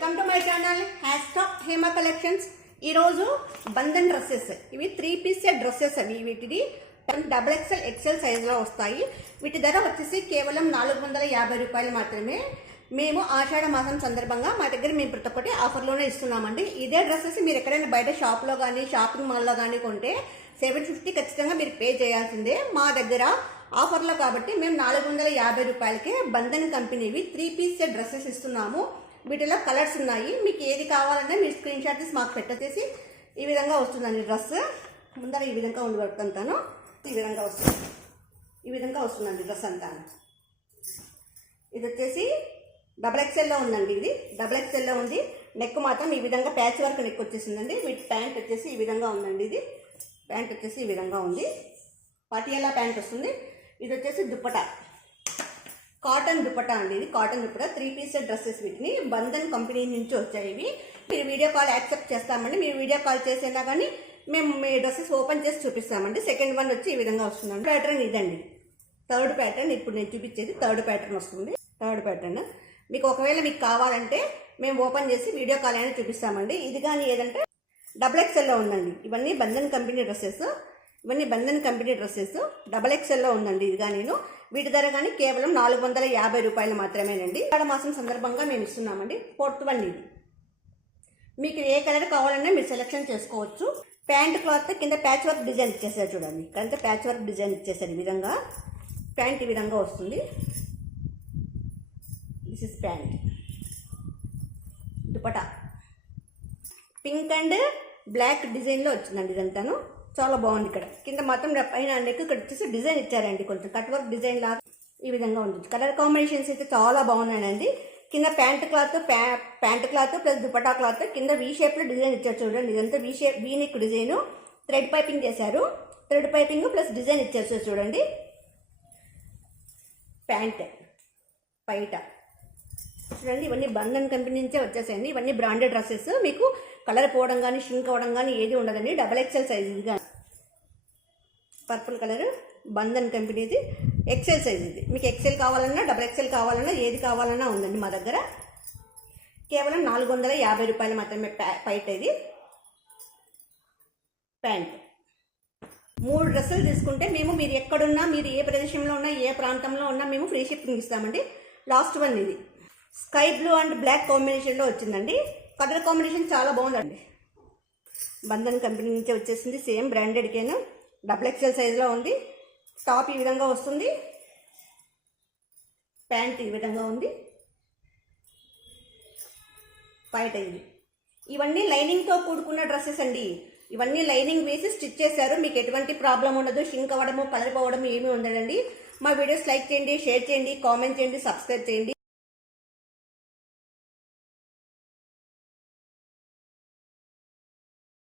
Welcome to my channel Hema collections. ఈరోజు Bandhan dresses, ఇవి 3 piece set dresses అవి. వీటిది XXL XL సైజులో వస్తాయి. వీటి ధర వచ్చేసి కేవలం 450 రూపాయలు మాత్రమే. మేము ఆషాఢ మాసం సందర్భంగా మా దగ్గర మేము ప్రతి ఒక్కటి ఆఫర్లోనే ఇస్తున్నామండి. ఇదే డ్రెస్సెస్ మీరు ఎక్కడైనా బయట షాప్లో కానీ షాపింగ్ మాల్లో కానీ కొంటే 750 ఖచ్చితంగా మీరు పే చేయాల్సిందే. మా దగ్గర ఆఫర్లో కాబట్టి మేము 450 రూపాయలకే బంధన్ కంపెనీవి 3 పీస్ సెట్ డ్రెస్సెస్ ఇస్తున్నాము. వీటిలో కలర్స్ ఉన్నాయి. మీకు ఏది కావాలన్నా మీరు స్క్రీన్ షాట్ తీసి మాకు పెట్టేసి ఈ విధంగా వస్తుందండి. డ్రెస్ ముందర ఈ విధంగా ఉండి పడుతుంటాను. ఈ విధంగా వస్తుంది, ఈ విధంగా వస్తుందండి డ్రెస్ అంతా. ఇది వచ్చేసి XXL ఉందండి. ఇది XXL ఉంది. నెక్ మాత్రం ఈ విధంగా ప్యాచ్ వర్క్ నెక్ వచ్చేసిందండి. వీటి ప్యాంట్ వచ్చేసి ఈ విధంగా ఉందండి. ఇది ప్యాంట్ వచ్చేసి ఈ విధంగా ఉంది. పటియాలా ప్యాంట్ వస్తుంది. ఇది వచ్చేసి దుప్పటా, కాటన్ దుప్పటా అండి. ఇది కాటన్ దుప్పటా 3 పీస్ డ్రెస్సెస్. వీటిని బంధన్ కంపెనీ నుంచి వచ్చాయి. ఇవి మీరు వీడియో కాల్ యాక్సెప్ట్ చేస్తామండి. మీరు వీడియో కాల్ చేసేనా కానీ మేము మీ డ్రెస్సెస్ ఓపెన్ చేసి చూపిస్తామండి. సెకండ్ వన్ వచ్చి ఈ విధంగా వస్తుందండి. ప్యాటర్న్ ఇదండి. థర్డ్ ప్యాటర్న్ ఇప్పుడు నేను చూపించేది థర్డ్ ప్యాటర్న్ వస్తుంది. థర్డ్ ప్యాటర్న్ మీకు ఒకవేళ మీకు కావాలంటే మేము ఓపెన్ చేసి వీడియో కాల్ అయినా చూపిస్తామండి. ఇది కానీ ఏదంటే XXL ఉందండి. ఇవన్నీ బంధన్ కంపెనీ డ్రెస్సెస్. ఇవన్నీ బంధన్ కంపెనీ డ్రెస్సెస్ XXL ఉందండి. ఇదిగా నేను వీటి ధర కానీ కేవలం 450 రూపాయలు మాత్రమేనండి. ఆషాఢ మాసం సందర్భంగా మేము ఇస్తున్నామండి. ఫోర్త్ వన్ ఇది. మీకు ఏ కలర్ కావాలన్నా మీరు సెలెక్షన్ చేసుకోవచ్చు. ప్యాంట్ క్లాత్ కింద ప్యాచ్ వర్క్ డిజైన్ ఇచ్చేసారు చూడండి. కింద ప్యాచ్ వర్క్ డిజైన్ ఇచ్చేసారు. ఈ విధంగా ప్యాంట్ ఈ విధంగా వస్తుంది. This is pant. Dupatta pink and black డిజైన్లో వచ్చిందండి. ఇదంతాను చాలా బాగుంది. ఇక్కడ కింద మాత్రం పైన నెక్ ఇక్కడ వచ్చేసి డిజైన్ ఇచ్చారండి. కొంచెం కట్ వర్క్ డిజైన్ లాగా ఈ విధంగా ఉంటుంది. కలర్ కాంబినేషన్స్ అయితే చాలా బాగున్నాయండి. కింద pant cloth plus dupatta cloth కింద వీ షేప్లో డిజైన్ ఇచ్చారు చూడండి. ఇదంతా V neck design. Thread piping చేశారు. థ్రెడ్ పైపింగ్ ప్లస్ డిజైన్ ఇచ్చారు చూడండి. ప్యాంట్ పైట చూడండి. ఇవన్నీ బంధన్ కంపెనీ నుంచే వచ్చేసాయండి. ఇవన్నీ బ్రాండెడ్ డ్రెస్సెస్. మీకు కలర్ పోవడం కానీ షింక్ అవ్వడం కానీ ఏది ఉండదండి. XXL size. ఇది కానీ పర్పుల్ కలర్ బంధన్ కంపెనీది XL సైజ్. ఇది మీకు XL కావాలన్నా XXL కావాలన్నా ఏది కావాలన్నా ఉందండి మా దగ్గర. కేవలం 450 రూపాయలు మాత్రమే పైట. ఇది ప్యాంట్. 3 డ్రెస్సులు తీసుకుంటే మేము మీరు ఎక్కడున్నా మీరు ఏ ప్రదేశంలో ఉన్నా ఏ ప్రాంతంలో ఉన్నా మేము ఫ్రీ షిప్పింగ్ ఇస్తామండి. లాస్ట్ వన్ ఇది స్కై బ్లూ అండ్ బ్లాక్ కాంబినేషన్లో వచ్చిందండి. కలర్ కాంబినేషన్ చాలా బాగుందండి. బంధన్ కంపెనీ నుంచి వచ్చేసింది. సేమ్ బ్రాండెడ్ కేను XXL సైజులో ఉంది. టాప్ ఈ విధంగా వస్తుంది. ప్యాంట్ ఈ విధంగా ఉంది. పైట ఇది. ఇవన్నీ లైనింగ్తో కూడుకున్న డ్రెస్సెస్ అండి. ఇవన్నీ లైనింగ్ వేసి స్టిచ్ చేశారు. మీకు ఎటువంటి ప్రాబ్లం ఉండదు. షింక్ అవ్వడము కలర్ పోవడము ఏమీ ఉండదండి. మా వీడియోస్ లైక్ చేయండి, షేర్ చేయండి, కామెంట్ చేయండి, సబ్స్క్రైబ్ చేయండి.